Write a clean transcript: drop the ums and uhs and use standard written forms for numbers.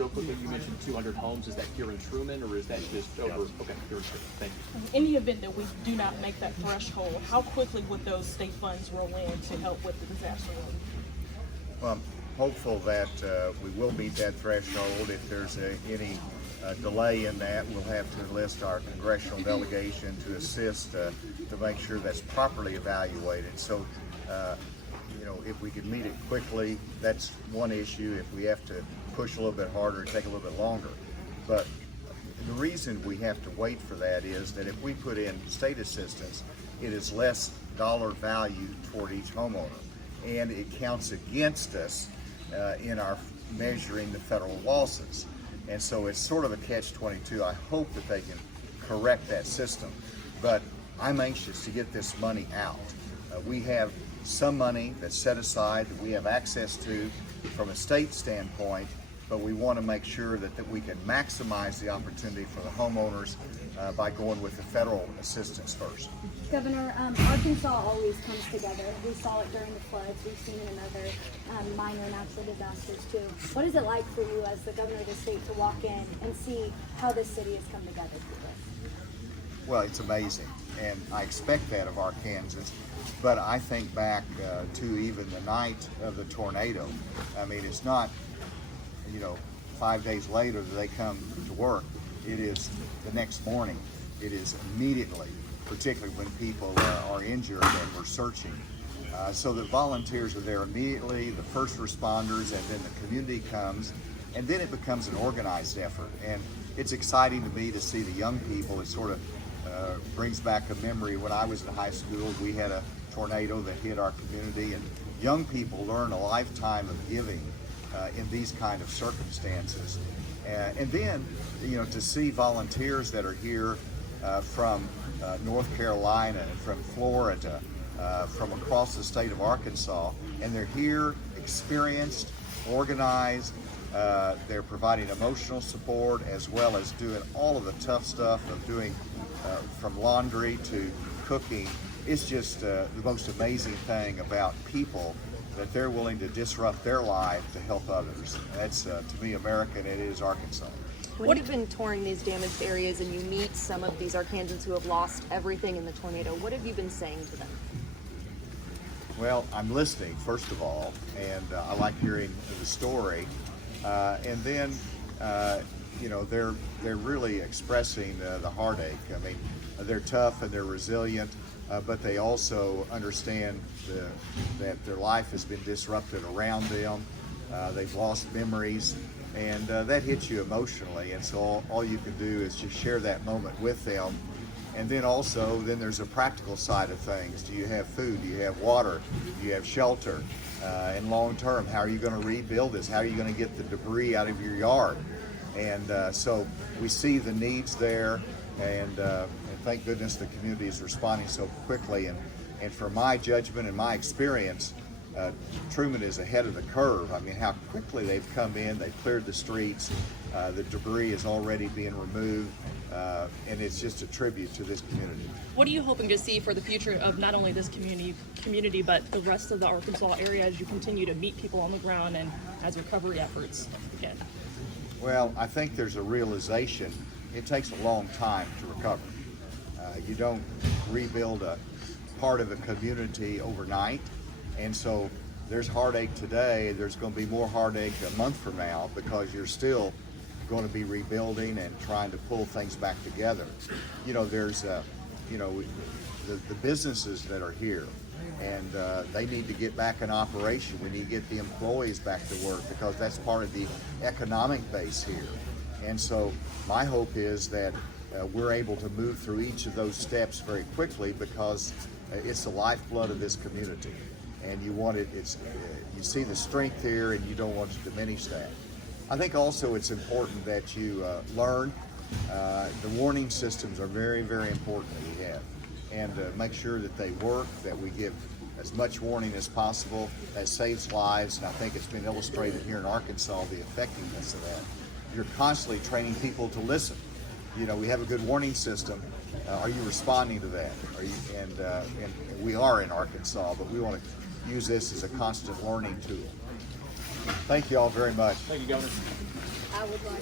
real quickly, you mentioned 200 homes. Is that here in Trumann, or is that just over? Okay, here in Trumann. Thank you. In the event that we do not make that threshold, how quickly would those state funds roll in to help with the disaster relief? Well, I'm hopeful that we will meet that threshold. If there's any delay in that, we'll have to enlist our congressional delegation to assist to make sure that's properly evaluated. So, if we could meet it quickly, that's one issue. If we have to push a little bit harder, take a little bit longer. But the reason we have to wait for that is that if we put in state assistance, it is less dollar value toward each homeowner, and it counts against us in our measuring the federal losses. And so it's sort of a catch-22. I hope that they can correct that system, but I'm anxious to get this money out. We have some money that's set aside that we have access to from a state standpoint, but we want to make sure that we can maximize the opportunity for the homeowners by going with the federal assistance first. Governor, Arkansas always comes together. We saw it during the floods. We've seen it in other minor natural disasters too. What is it like for you as the governor of the state to walk in and see how this city has come together through this? Well, it's amazing, and I expect that of Arkansans. But I think back to even the night of the tornado. I mean, it's not, 5 days later that they come to work. It is the next morning. It is immediately, particularly when people are injured and we're searching. So the volunteers are there immediately, the first responders, and then the community comes, and then it becomes an organized effort. And it's exciting to me to see the young people. It sort of brings back a memory. When I was in high school, we had a tornado that hit our community, and young people learn a lifetime of giving in these kind of circumstances. And then, to see volunteers that are here from North Carolina and from Florida, from across the state of Arkansas, and they're here, experienced, organized. They're providing emotional support as well as doing all of the tough stuff of doing from laundry to cooking. It's just the most amazing thing about people, that they're willing to disrupt their life to help others. That's, to me, America, and it is Arkansas. When you've been touring these damaged areas and you meet some of these Arkansans who have lost everything in the tornado, what have you been saying to them? Well, I'm listening, first of all, and I like hearing the story. And then, they're really expressing the heartache. I mean, they're tough and they're resilient, but they also understand that their life has been disrupted around them. They've lost memories, and that hits you emotionally. And so all you can do is just share that moment with them. And then also, there's a practical side of things. Do you have food? Do you have water? Do you have shelter? And long term, how are you going to rebuild this? How are you going to get the debris out of your yard? And so we see the needs there, and thank goodness the community is responding so quickly. And for my judgment and my experience, Trumann is ahead of the curve. I mean, how quickly they've come in, they've cleared the streets, the debris is already being removed, and it's just a tribute to this community. What are you hoping to see for the future of not only this community, but the rest of the Arkansas area as you continue to meet people on the ground and as recovery efforts begin? Well, I think there's a realization it takes a long time to recover. You don't rebuild a part of a community overnight, and so there's heartache today. There's going to be more heartache a month from now because you're still going to be rebuilding and trying to pull things back together. There's the businesses that are here, and they need to get back in operation. We need to get the employees back to work because that's part of the economic base here. And so my hope is that we're able to move through each of those steps very quickly because it's the lifeblood of this community. And you want it, you see the strength here, and you don't want to diminish that. I think also it's important that you learn. The warning systems are very, very important that we have. And make sure that they work, that we give as much warning as possible. That saves lives, and I think it's been illustrated here in Arkansas, the effectiveness of that. You're constantly training people to listen. We have a good warning system. Are you responding to that? And we are in Arkansas, but we want to use this as a constant learning tool. Thank you all very much. Thank you, Governor. I would like